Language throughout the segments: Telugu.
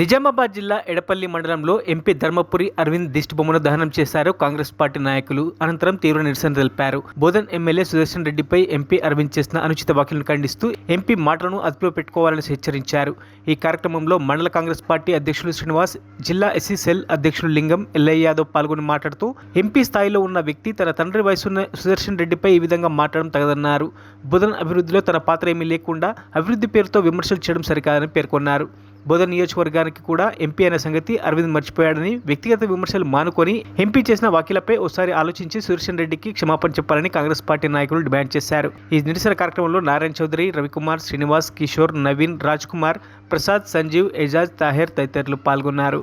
నిజామాబాద్ జిల్లా ఎడపల్లి మండలంలో ఎంపీ ధర్మపురి అరవింద్ దిష్టిబొమ్మను దహనం చేశారు కాంగ్రెస్ పార్టీ నాయకులు. అనంతరం తీవ్ర నిరసన తెలిపారు. బోధన్ ఎమ్మెల్యే సుదర్శన్ రెడ్డిపై ఎంపీ అరవింద్ చేసిన అనుచిత వ్యాఖ్యలను ఖండిస్తూ ఎంపీ మాటలను అదుపులో పెట్టుకోవాలని హెచ్చరించారు. ఈ కార్యక్రమంలో మండల కాంగ్రెస్ పార్టీ అధ్యక్షులు శ్రీనివాస్, జిల్లా ఎస్సీ సెల్ అధ్యక్షులు లింగం, ఎల్లయ్య యాదవ్ పాల్గొని మాట్లాడుతూ ఎంపీ స్థాయిలో ఉన్న వ్యక్తి తన తండ్రి వయసున్న సుదర్శన్ రెడ్డిపై ఈ విధంగా మాట్లాడడం తగదన్నారు. బోధన్ అభివృద్ధిలో తన పాత్ర ఏమీ లేకుండా అభివృద్ధి పేరుతో విమర్శలు చేయడం సరికాదని పేర్కొన్నారు. బోధన్ నియోజకవర్గానికి కూడా ఎంపీ అయిన సంగతి అరవింద్ మర్చిపోయాడని, వ్యక్తిగత విమర్శలు మానుకొని ఎంపీ చేసిన వ్యాఖ్యలపై ఒకసారి ఆలోచించి సుదర్శన్ రెడ్డికి క్షమాపణ చెప్పాలని కాంగ్రెస్ పార్టీ నాయకులు డిమాండ్ చేశారు. ఈ నిరసన కార్యక్రమంలో నారాయణ చౌదరి, రవికుమార్, శ్రీనివాస్, కిషోర్, నవీన్, రాజ్ కుమార్, ప్రసాద్, సంజీవ్, ఎజాజ్, తాహెర్ తదితరులు పాల్గొన్నారు.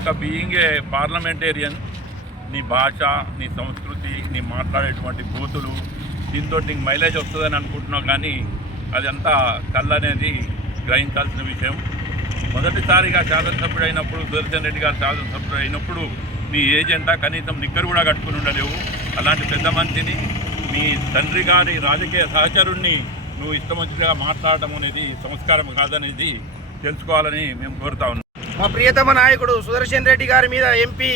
ఒక బీయింగ్ ఏ పార్లమెంటేరియన్, నీ భాష, నీ సంస్కృతి, నీ మాట్లాడేటువంటి బూతులు, దీంతో నీకు మైలేజ్ వస్తుందని అనుకుంటున్నావు, కానీ అదంతా కళ్ళనేది గ్రహించాల్సిన విషయం. మొదటిసారిగా శాసనసభ్యుడు అయినప్పుడు, సుదర్శన్ రెడ్డి గారు శాసనసభ్యుడు అయినప్పుడు నీ ఏజెండా కనీసం నిక్కరు కూడా కట్టుకుని ఉండలేవు. అలాంటి పెద్ద మనిషిని, మీ తండ్రి గారి రాజకీయ సహచరుణ్ణి నువ్వు ఇష్టం వచ్చినగా మాట్లాడడం అనేది సంస్కారం కాదనేది తెలుసుకోవాలని మేము కోరుతా ఉన్నాం. మా ప్రియతమ నాయకుడు సుదర్శన్ రెడ్డి గారి మీద ఎంపీ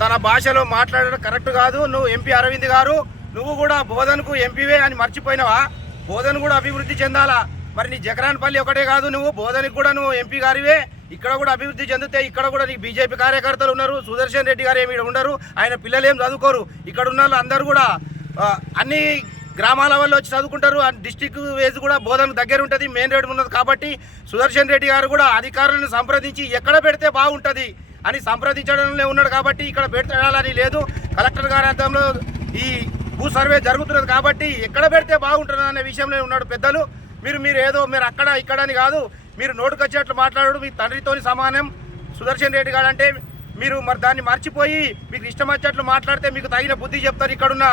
తన భాషలో మాట్లాడడం కరెక్ట్ కాదు. నువ్వు ఎంపీ అరవింద్ గారు, నువ్వు కూడా బోధనకు ఎంపీవే అని మర్చిపోయినావా? బోధన కూడా అభివృద్ధి చెందాలా. మరి నీ జగరాన్పల్లి ఒకటే కాదు, నువ్వు బోధనకి కూడా నువ్వు ఎంపీ గారివే. ఇక్కడ కూడా అభివృద్ధి చెందితే ఇక్కడ కూడా నీకు బీజేపీ కార్యకర్తలు ఉన్నారు. సుదర్శన్ రెడ్డి గారు ఏమి ఉండరు, ఆయన పిల్లలు ఏం చదువుకోరు. ఇక్కడ ఉన్న వాళ్ళు అందరూ కూడా అన్ని గ్రామాల వల్ల వచ్చి చదువుకుంటారు. డిస్టిక్ వేజ్ కూడా బోధనకు దగ్గర ఉంటుంది, మెయిన్ రోడ్ ఉన్నది. కాబట్టి సుదర్శన్ రెడ్డి గారు కూడా అధికారులను సంప్రదించి ఎక్కడ పెడితే బాగుంటుంది అని సంప్రదించడంలో ఉన్నాడు. కాబట్టి ఇక్కడ పెట్టాలని లేదు. కలెక్టర్ గారి అర్థంలో ఈ భూ సర్వే జరుగుతున్నది కాబట్టి ఎక్కడ పెడితే బాగుంటుంది అనే విషయంలో ఉన్నాడు. పెద్దలు మీరు ఏదో మీరు అక్కడ ఇక్కడ అని కాదు, మీరు నోటుకు వచ్చేట్లు మాట్లాడు. మీ తండ్రితోని సమానం సుదర్శన్ రెడ్డి గారు అంటే. మీరు మరి దాన్ని మర్చిపోయి మీకు ఇష్టం వచ్చేట్లు మాట్లాడితే మీకు తగిన బుద్ధి చెప్తారు ఇక్కడున్న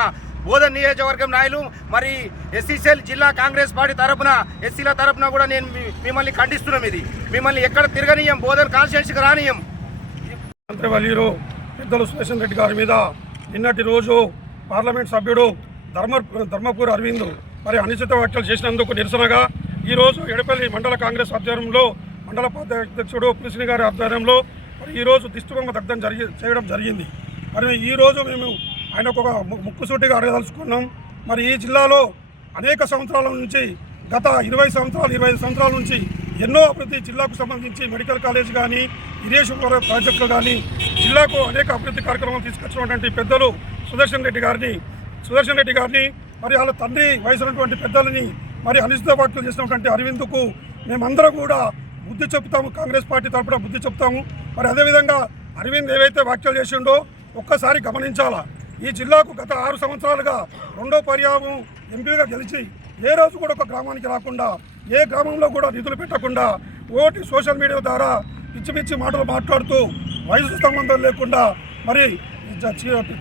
బోధన్ నియోజకవర్గం నాయకులు. మరి ఎస్సీసెల్ జిల్లా కాంగ్రెస్ పార్టీ తరఫున, ఎస్సీల తరఫున కూడా నేను మిమ్మల్ని ఖండిస్తున్నాం. ఇది మిమ్మల్ని ఎక్కడ తిరగనీయం, బోధన్ కాన్స్టిట్యున్సీకి రానియం. మంత్రివర్యులు పెద్దలు సుదర్శన్ రెడ్డి గారి మీద నిన్నటి రోజు పార్లమెంట్ సభ్యుడు ధర్మపురి అరవింద్ మరి అనుచిత వ్యాఖ్యలు చేసినందుకు నిరసనగా ఈరోజు ఎడపల్లి మండల కాంగ్రెస్ ఆధ్వర్యంలో, మండల అధ్యక్షుడు పులిసిని గారి ఆధ్వర్యంలో మరి ఈరోజు దిష్టిబొమ్మ దగ్ధం చేయడం జరిగింది. మరి ఈరోజు మేము ఆయనకు ఒక ముక్కుసూటిగా అడగదలుచుకున్నాం. మరి ఈ జిల్లాలో అనేక సంవత్సరాల నుంచి, గత 20 సంవత్సరాలు 25 సంవత్సరాల నుంచి ఎన్నో అభివృద్ధి, జిల్లాకు సంబంధించి మెడికల్ కాలేజ్ కానీ, ఇరిగేషన్ ప్రాజెక్టులు కానీ, జిల్లాకు అనేక అభివృద్ధి కార్యక్రమాలు తీసుకొచ్చినటువంటి పెద్దలు సుదర్శన్ రెడ్డి గారిని మరి వాళ్ళ తండ్రి వయసున్నటువంటి పెద్దలని మరి అనుచిత వ్యాఖ్యలు చేసినటువంటి అరవింద్కు మేమందరం కూడా బుద్ధి చెప్తాము. కాంగ్రెస్ పార్టీ తరఫున బుద్ధి చెప్తాము. మరి అదేవిధంగా అరవింద్ ఏవైతే వ్యాఖ్యలు చేసిండో ఒక్కసారి గమనించాలా. ఈ జిల్లాకు గత 6 సంవత్సరాలుగా రెండో పర్యాయం ఎంపీగా గెలిచి ఏ రోజు కూడా ఒక గ్రామానికి రాకుండా, ఏ గ్రామంలో కూడా నిధులు పెట్టకుండా, ఓటి సోషల్ మీడియా ద్వారా పిచ్చి మాటలు మాట్లాడుతూ వయసు సంబంధం లేకుండా మరి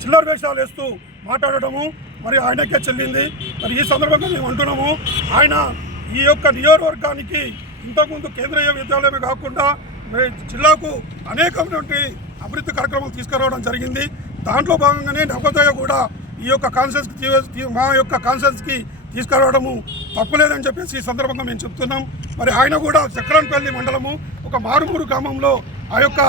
చిల్లర వేషాలు వేస్తూ మాట్లాడటము మరి ఆయనకే చెల్లింది. మరి ఈ సందర్భంగా మేము అంటున్నాము, ఆయన ఈ యొక్క నియోజకవర్గానికి ఇంతకుముందు కేంద్రీయ విద్యాలయమే కాకుండా జిల్లాకు అనేకమైనటువంటి అభివృద్ధి కార్యక్రమాలు తీసుకురావడం జరిగింది. దాంట్లో భాగంగానే నవోదయ కూడా ఈ యొక్క మా యొక్క కాన్ఫరెన్స్కి తీసుకురావడము తప్పులేదని చెప్పేసి ఈ సందర్భంగా మేము చెప్తున్నాం. మరి ఆయన కూడా చక్రాన్పల్లి మండలము ఒక మారుమూరు గ్రామంలో ఆ యొక్క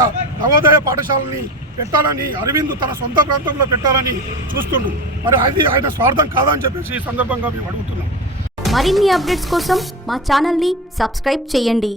నవోదయ పాఠశాలని పెట్టాలని, అరవింద్ తన సొంత ప్రాంతంలో పెట్టాలని చూస్తుండు. మరి అది ఆయన స్వార్థం కాదని చెప్పేసి ఈ సందర్భంగా మేము అడుగుతున్నాం. మరిన్ని అప్డేట్స్ కోసం మా ఛానల్ని సబ్స్క్రైబ్ చేయండి.